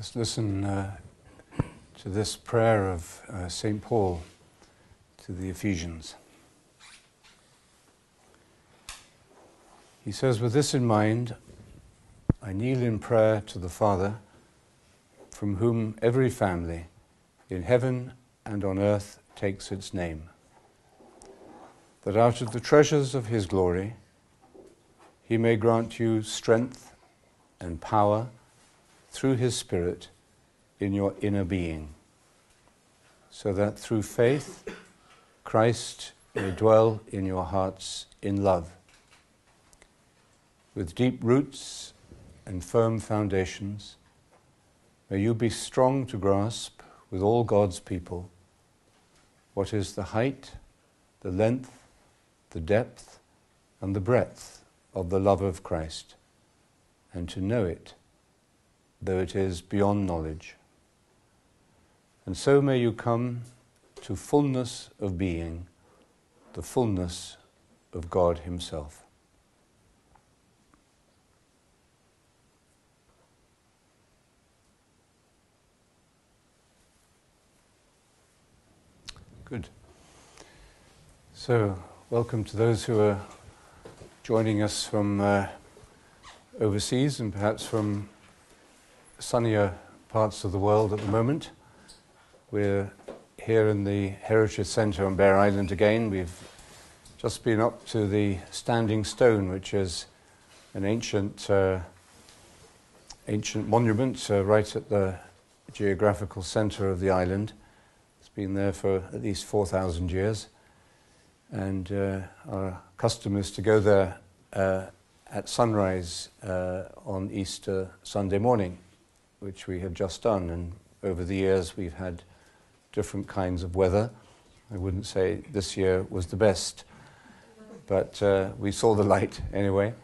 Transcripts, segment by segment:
Let's listen to this prayer of St. Paul to the Ephesians. He says, "With this in mind, I kneel in prayer to the Father, from whom every family in heaven and on earth takes its name, that out of the treasures of his glory he may grant you strength and power through his Spirit in your inner being, so that through faith Christ may dwell in your hearts in love, with deep roots and firm foundations. May you be strong to grasp with all God's people what is the height, the length, the depth, and the breadth of the love of Christ, and to know it, though it is beyond knowledge. And so may you come to fullness of being, the fullness of God himself." Good. So, welcome to those who are joining us from overseas and perhaps from sunnier parts of the world at the moment. We're here in the Heritage Centre on Bere Island again. We've just been up to the Standing Stone, which is an ancient monument right at the geographical centre of the island. It's been there for at least 4,000 years. And our custom is to go there at sunrise on Easter Sunday morning, which we have just done. And over the years we've had different kinds of weather. I wouldn't say this year was the best, but we saw the light anyway.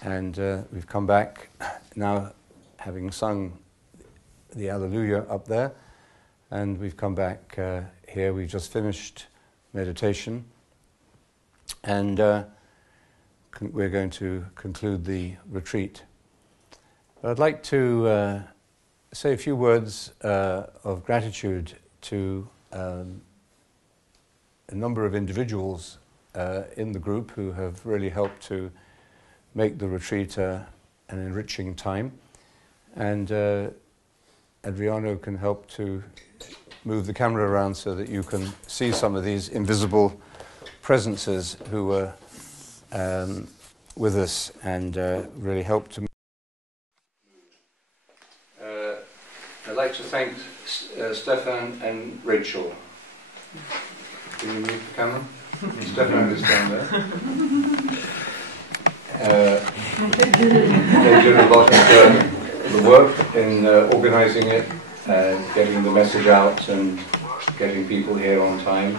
And we've come back now, having sung the Alleluia up there, and we've come back here. We've just finished meditation, and we're going to conclude the retreat. I'd like to say a few words of gratitude to a number of individuals in the group who have really helped to make the retreat an enriching time. And Adriano can help to move the camera around so that you can see some of these invisible presences who were with us and really helped to. I'd like to thank Stefan and Rachel. Can you move the camera? Stefan is down there. They did a lot of the work in organising it, getting the message out and getting people here on time.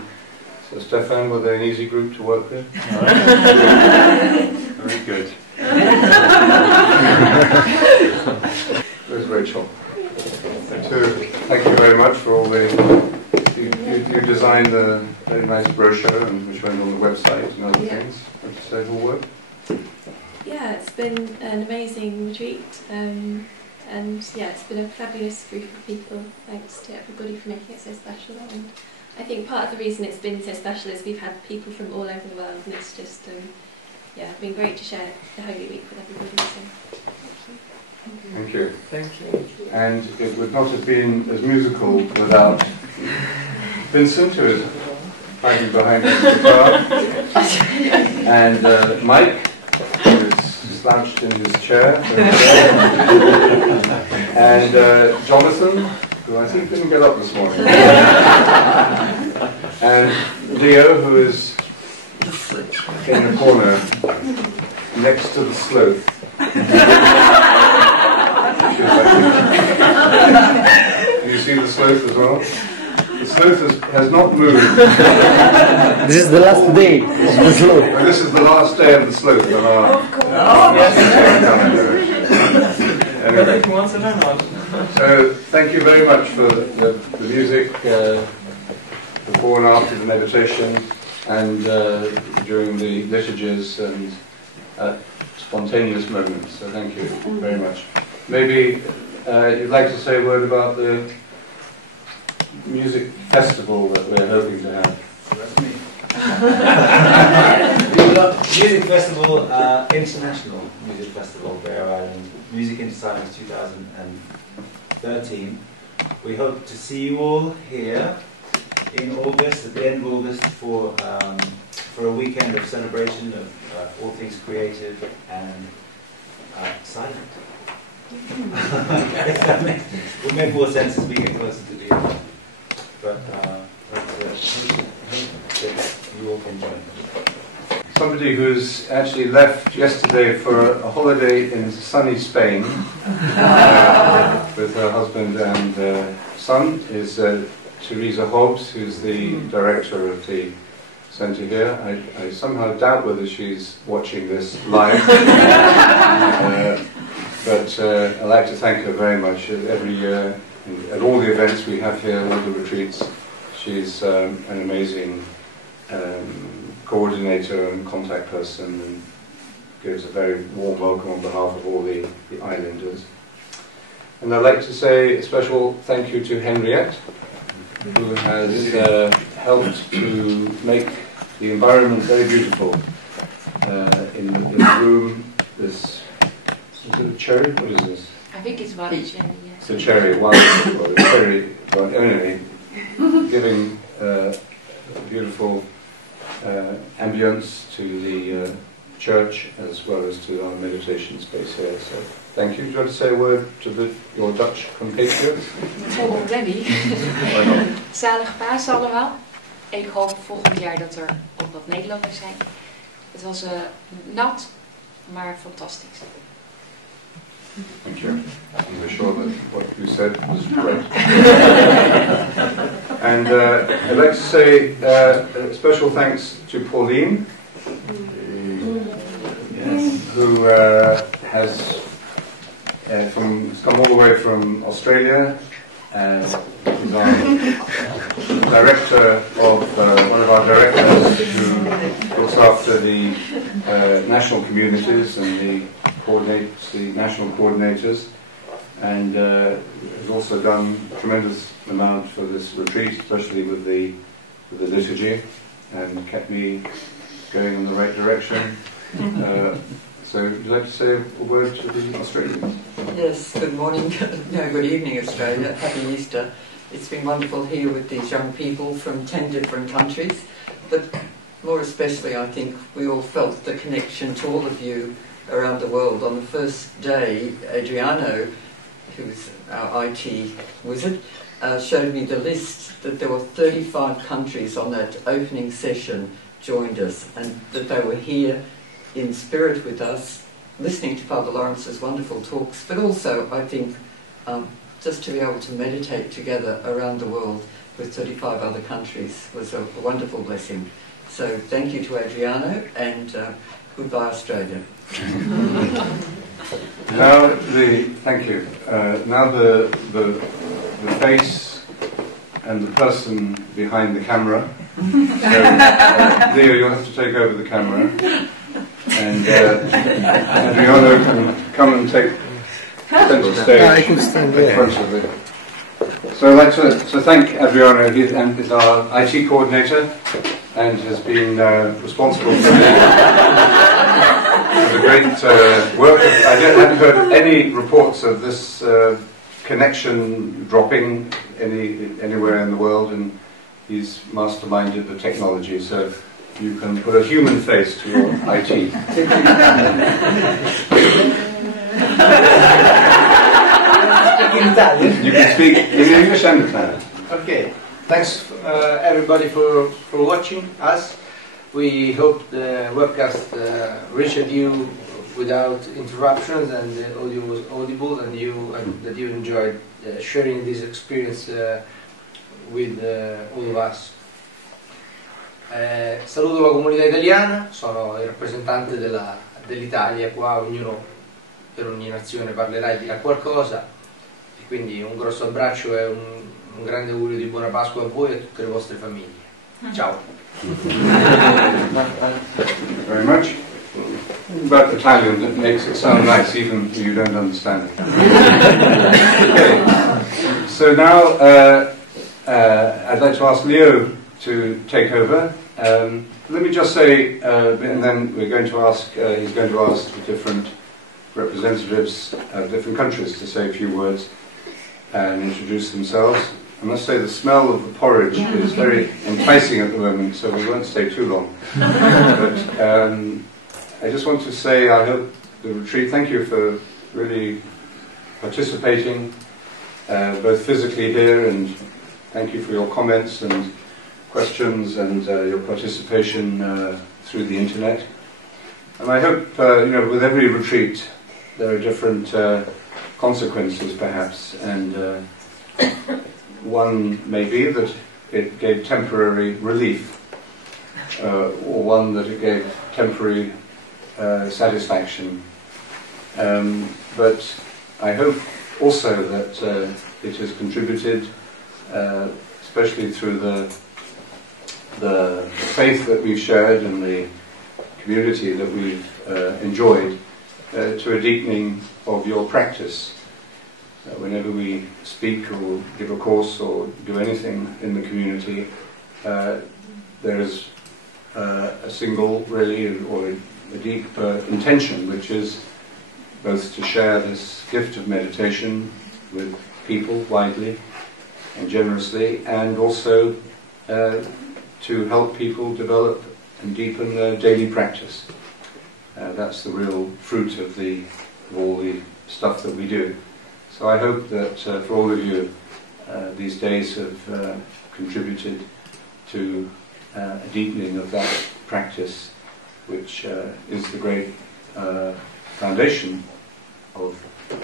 So Stefan, were they an easy group to work with? Very good. Where's Rachel? Thank you very much for all the... You designed the very nice brochure which went on the website and other things. Would you say it all worked? Yeah, it's been an amazing retreat. And yeah, it's been a fabulous group of people. Thanks to everybody for making it so special. And I think part of the reason it's been so special is we've had people from all over the world, and it's just yeah, it's been great to share the Holy Week with everybody. So thank you. Thank you. And it would not have been as musical without Vincent, who is hiding behind his guitar, and Mike, who is slouched in his chair, and Jonathan, who I think didn't get up this morning, and Leo, who is in the corner next to the sloth. Do you see the sloth as well? The sloth has not moved. This is the last day of the sloth. Well, this is the last day of the sloth on our calendar. Anyway. So thank you very much for the music before and after the meditation, and during the liturgies and spontaneous moments. So thank you very much. Maybe you'd like to say a word about the music festival that we're hoping to have. That's me. Music Festival, International Music Festival, Bere Island. Music into Silence 2013. We hope to see you all here in August, at the end of August, for a weekend of celebration of all things creative and silent. It would make more sense as we get closer to the end. But hope that you all can join. Somebody who's actually left yesterday for a holiday in sunny Spain with her husband and son is Teresa Hobbs, who's the director of the centre here. I somehow doubt whether she's watching this live, but I'd like to thank her very much. Every year, at all the events we have here, all the retreats, she's an amazing coordinator and contact person, and gives a very warm welcome on behalf of all the islanders. And I'd like to say a special thank you to Henriette, who has helped to make the environment very beautiful. In the room, this is it a cherry? What is this? I think it's one cherry, yes. It's a cherry, one, well, a cherry, but anyway, giving a beautiful ambience to the church as well as to our meditation space here. So thank you. Do you want to say a word to your Dutch compatriots? Bonelli. Zalig paas allemaal. Ik hoop volgend jaar dat er ook wat Nederlanders zijn. Het was nat, maar fantastisch. Thank you. I'm sure that what you said was correct. And I'd like to say a special thanks to Pauline, who has come all the way from Australia, and is our director of one of our directors who looks after the national communities and coordinates the national coordinators, and has also done a tremendous amount for this retreat, especially with the liturgy, and kept me going in the right direction. So would you like to say a word to the Australians? Yes, good morning, no, good evening Australia, happy Easter. It's been wonderful here with these young people from 10 different countries, but more especially I think we all felt the connection to all of you around the world. On the first day, Adriano, who's our IT wizard, showed me the list that there were 35 countries on that opening session joined us, and that they were here in spirit with us, listening to Father Laurence's wonderful talks, but also, I think, just to be able to meditate together around the world with 35 other countries was a wonderful blessing. So thank you to Adriano, and goodbye Australia. Now thank you. Now the face and the person behind the camera. So, Leo, you'll have to take over the camera, and Adriano can come and take central stage in front of it. So I'd like to thank Adriano. He is our IT coordinator and has been responsible for the great work. I hadn't heard any reports of this connection dropping anywhere in the world, and he's masterminded the technology, so you can put a human face to your IT. You can speak in English and Italian. Okay, thanks everybody for watching us. We hope the webcast reached you without interruptions, and the audio was audible, and that you enjoyed sharing this experience with all of us. Saluto la comunità italiana, sono il rappresentante dell'Italia qua, ognuno per ogni nazione parlerà e dirà qualcosa, e quindi un grosso abbraccio e un grande augurio di buona Pasqua a voi e a tutte le vostre famiglie. Ciao! Very much. But Italian that makes it sound nice, even if you don't understand it. Okay. So now I'd like to ask Leo to take over. Let me just say, and then we're going to ask. He's going to ask the different representatives of different countries to say a few words and introduce themselves. I must say the smell of the porridge is very enticing at the moment, so we won't stay too long. But I just want to say I hope the retreat, thank you for really participating, both physically here, and thank you for your comments and questions and your participation through the internet. And I hope, with every retreat there are different consequences perhaps, and one may be that it gave temporary relief, or one that it gave temporary satisfaction. But I hope also that it has contributed, especially through the faith that we've shared and the community that we've enjoyed, to a deepening of your practice. Whenever we speak or give a course or do anything in the community, there is a single, really, or a deep intention, which is both to share this gift of meditation with people widely and generously, and also to help people develop and deepen their daily practice. That's the real fruit of all the stuff that we do. So I hope that for all of you, these days have contributed to a deepening of that practice, which is the great foundation of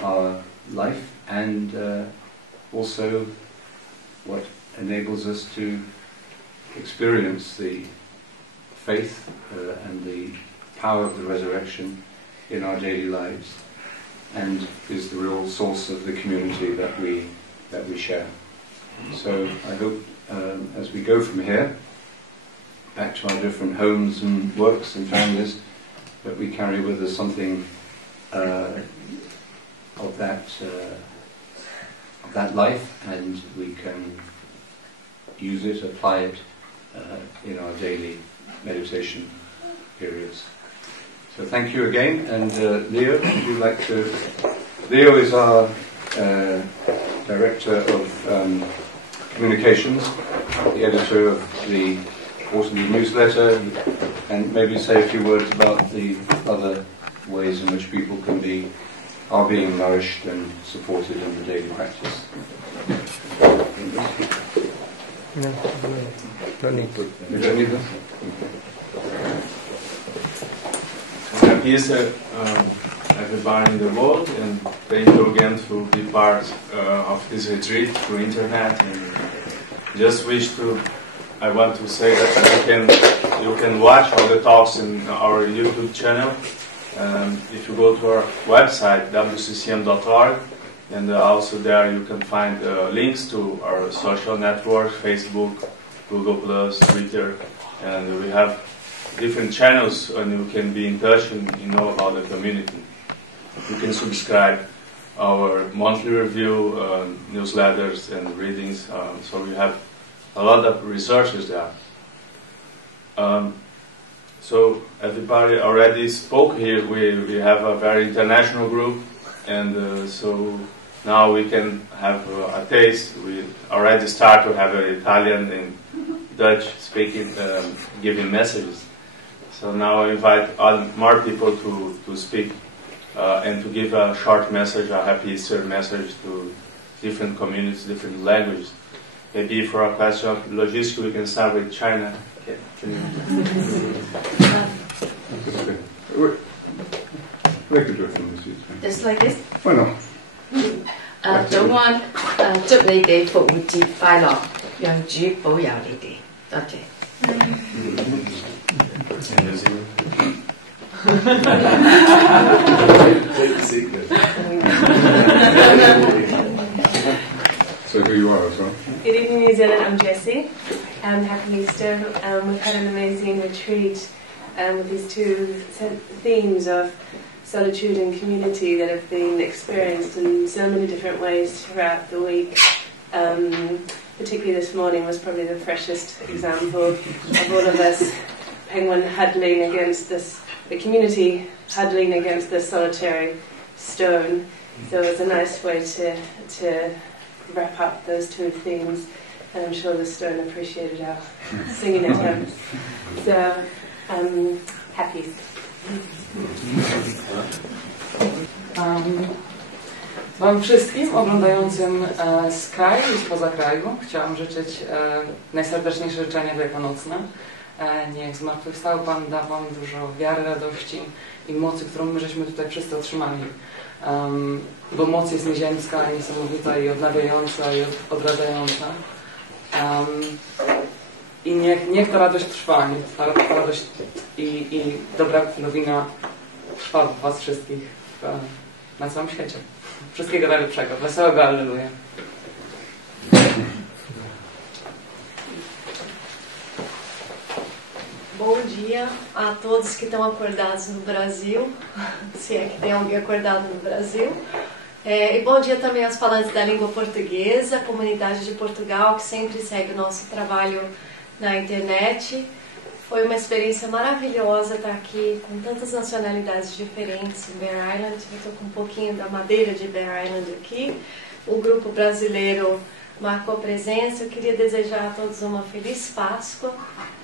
our life, and also what enables us to experience the faith and the power of the resurrection in our daily lives, and is the real source of the community that we share. So I hope as we go from here back to our different homes and works and families, that we carry with us something of that life, and we can use it, apply it in our daily meditation periods. So thank you again, and Leo, would you like to... Leo is our Director of Communications, the editor of the quarterly newsletter, and maybe say a few words about the other ways in which people are being nourished and supported in the daily practice. No need. You don't need them? Peace, everybody in the world, and thank you again to be part of this retreat through internet. And I want to say that you can watch all the talks in our YouTube channel. If you go to our website wccm.org, and also there you can find links to our social network, Facebook, Google+, Twitter, and we have different channels, and you can be in touch and you know about the community. You can subscribe our monthly review, newsletters and readings, so we have a lot of resources there. So everybody already spoke here. We have a very international group, and so now we can have a taste. We already start to have Italian and Dutch speaking, giving messages. So now I invite more people to speak and to give a short message, a happy Easter message to different communities, different languages. Maybe for a question of logistics, we can start with China. Okay. Can you? Just like this? Why not? 早安，祝你哋復活節快樂，讓主保佑你哋，多謝。So who you are as well? Good evening, New Zealand. I'm Jessie. Happy Easter. We've had an amazing retreat with these two themes of solitude and community that have been experienced in so many different ways throughout the week. Particularly this morning was probably the freshest example of all of us, penguin huddling against this, the community huddling against this solitary stone. So it's a nice way to wrap up those two themes, and I'm sure the stone appreciated our singing at home. So, happy Easter. Wam wszystkim oglądającym z kraju i spoza kraju chciałam życzyć najserdeczniejsze życzenia wielkanocne. Niech zmartwychwstały Pan da Wam dużo wiary, radości i mocy, którą my żeśmy tutaj wszyscy otrzymali. Bo moc jest nieziemska, niesamowita i odnawiająca i odradzająca. I niech ta radość trwa, niech ta radość i dobra nowina trwa w Was wszystkich na całym świecie. Wszystkiego najlepszego. Wesołego Alleluja. Bom dia a todos que estão acordados no Brasil, se é que tem alguém acordado no Brasil. E bom dia também aos falantes da língua portuguesa, a comunidade de Portugal que sempre segue o nosso trabalho na internet. Foi uma experiência maravilhosa estar aqui com tantas nacionalidades diferentes em Bere Island. Eu estou com um pouquinho da madeira de Bere Island aqui. O grupo brasileiro marcou presença. Eu queria desejar a todos uma feliz Páscoa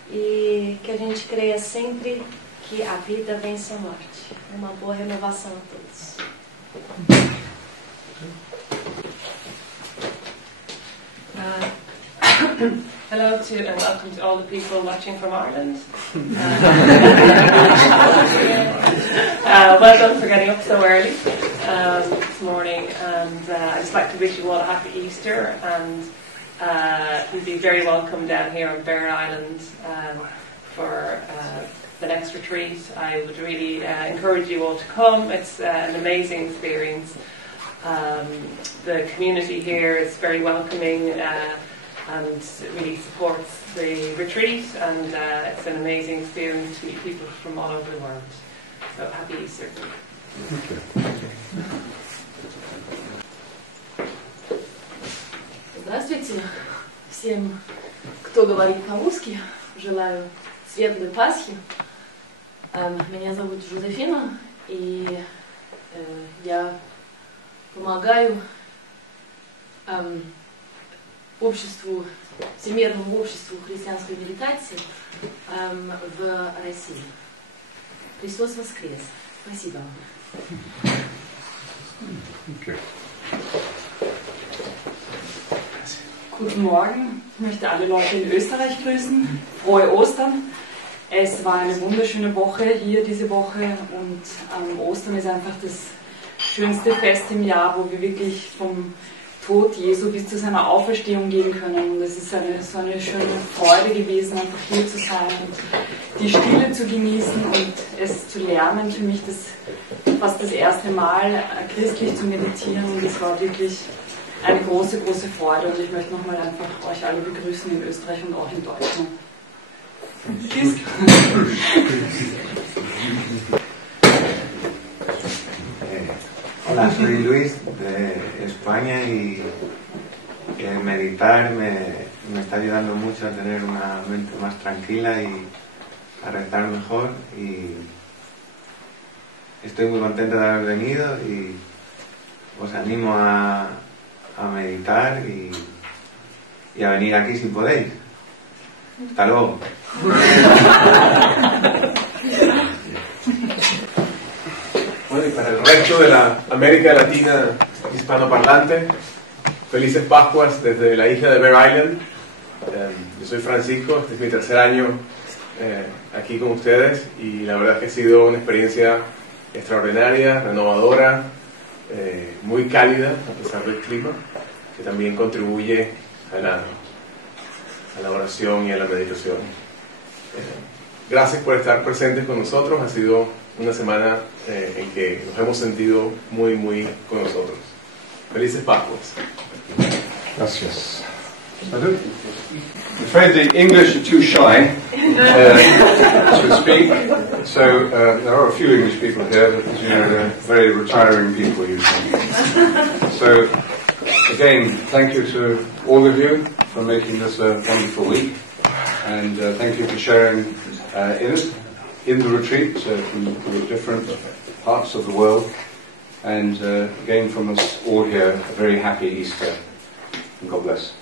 e que a gente creia sempre que a vida vence a morte. Uma boa renovação a todos. Hello to and welcome to all the people watching from Ireland. Well done for getting up so early this morning, and I'd just like to wish you all a happy Easter, and you'd be very welcome down here on Bere Island for the next retreat. I would really encourage you all to come. It's an amazing experience. The community here is very welcoming and really supports the retreat, and it's an amazing experience to meet people from all over the world. So happy Easter. Thank you. Здравствуйте всем, кто говорит по-русски. Желаю светлой Пасхи. Меня зовут Жозефина, и я помогаю обществу, Всемирному обществу христианской медитации в России. Христос воскрес. Спасибо вам. Okay. Guten Morgen, ich möchte alle Leute in Österreich grüßen. Frohe Ostern. Es war eine wunderschöne Woche hier diese Woche, und Ostern ist einfach das schönste Fest im Jahr, wo wir wirklich vom Tod Jesu bis zu seiner Auferstehung gehen können. Und es ist so eine schöne Freude gewesen, einfach hier zu sein und die Stille zu genießen und es zu lernen. Für mich fast das erste Mal christlich zu meditieren, und es war wirklich eine große, große Freude, und ich möchte nochmal einfach euch alle begrüßen in Österreich und auch in Deutschland. Tschüss. Hola, soy Luis de España, y meditar me está ayudando mucho a tener una mente más tranquila y a rezar mejor, y estoy muy contento de haber venido, y os animo a meditar y a venir aquí si podéis. Hasta luego. Bueno, y para el resto de la América Latina hispanoparlante, felices Pascuas desde la isla de Bere Island. Yo soy Francisco, este es mi tercer año aquí con ustedes, y la verdad es que ha sido una experiencia extraordinaria, renovadora, muy cálida a pesar del clima, que también contribuye a la oración y a la meditación. Gracias por estar presentes con nosotros. Ha sido una semana en que nos hemos sentido muy, muy con nosotros. Felices Pascuas. Gracias. I'm afraid the English are too shy to speak, so there are a few English people here, but as you know, they're very retiring people usually. So, again, thank you to all of you for making this a wonderful week, and thank you for sharing in the retreat from the different parts of the world, and again from us all here, a very happy Easter, and God bless.